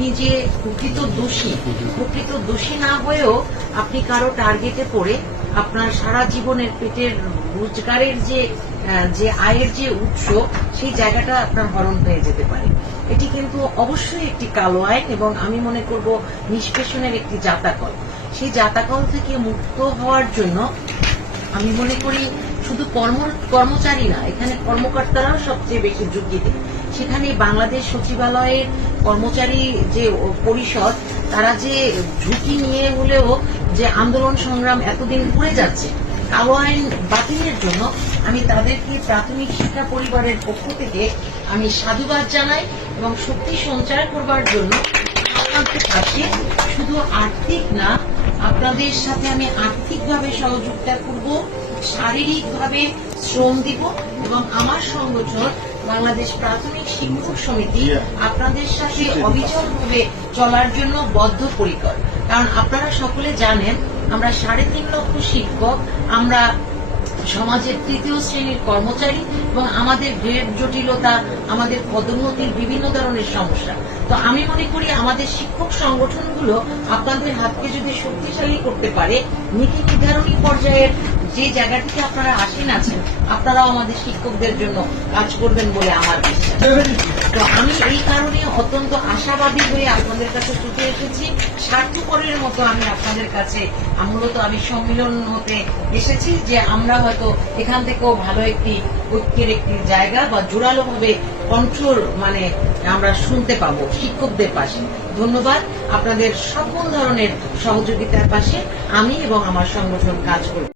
আপনি যে প্রকৃত দোষী প্রকৃত দোষী না হয়েও আপনি কারও টার্গেটে পড়ে আপনার সারা জীবনের পেটের রোজগারের যে যে আয়ের যে উৎস, সেই জায়গাটা আপনার হরণ হয়ে যেতে পারে। এটি কিন্তু অবশ্যই একটি কালো আইন এবং আমি মনে করব নিষ্পেষণের একটি জাতাকল। সেই জাতাকল থেকে মুক্ত হওয়ার জন্য আমি মনে করি শুধু কর্ম, কর্মচারী না, এখানে কর্মকর্তারাও সবচেয়ে বেশি ঝুঁকিতে সেখানে বাংলাদেশ সচিবালয়ের কর্মচারী যে পরিষদ, তারা যে ঝুঁকি নিয়ে হলেও যে আন্দোলন সংগ্রাম এতদিন করে যাচ্ছে কালো আইন বাতিলের জন্য আমি তাদেরকে প্রাথমিক শিক্ষা পরিবারের পক্ষ থেকে আমি সাধুবাদ জানাই এবং শক্তি সঞ্চার করবার জন্য আপনাদের শুধু আর্থিক না, আপনাদের সাথে আমি আর্থিকভাবে সহযোগিতা করব, শারীরিকভাবে শ্রম দিব এবং আমার সংগঠন বাংলাদেশ প্রাথমিক শিক্ষক সমিতি আপনাদের সাথে অবিচলভাবে চলার জন্য বদ্ধপরিকর। কারণ আপনারা সকলে জানেন আমরা সাড়ে তিন লক্ষ শিক্ষক আমরা সমাজের তৃতীয় শ্রেণির কর্মচারী এবং আমাদের গ্রেড জটিলতা আমাদের পদোন্নতির বিভিন্ন ধরনের সমস্যা। তো আমি মনে করি আমাদের শিক্ষক সংগঠনগুলো আপনাদের হাতকে যদি শক্তিশালী করতে পারে নীতি নির্ধারণী পর্যায়ের যে জায়গাটিতে আপনারা আসেন আছেন, আপনারাও আমাদের শিক্ষকদের জন্য কাজ করবেন বলে আমার তো আমি এই কারণে অত্যন্ত আশাবাদী হয়ে আপনাদের কাছে ছুটে এসেছি। স্বার্থপরের মতো আমি আপনাদের কাছে মূলত আমি সম্মিলন হতে এসেছি যে আমরা হয়তো এখান থেকেও ভালো একটি ঐক্যের একটি জায়গা বা জোরালো ভাবে কণ্ঠর মানে আমরা শুনতে পাবো শিক্ষকদের পাশে। ধন্যবাদ আপনাদের সকল ধরনের সহযোগিতার পাশে। আমি এবং আমার সংগঠন কাজ করব।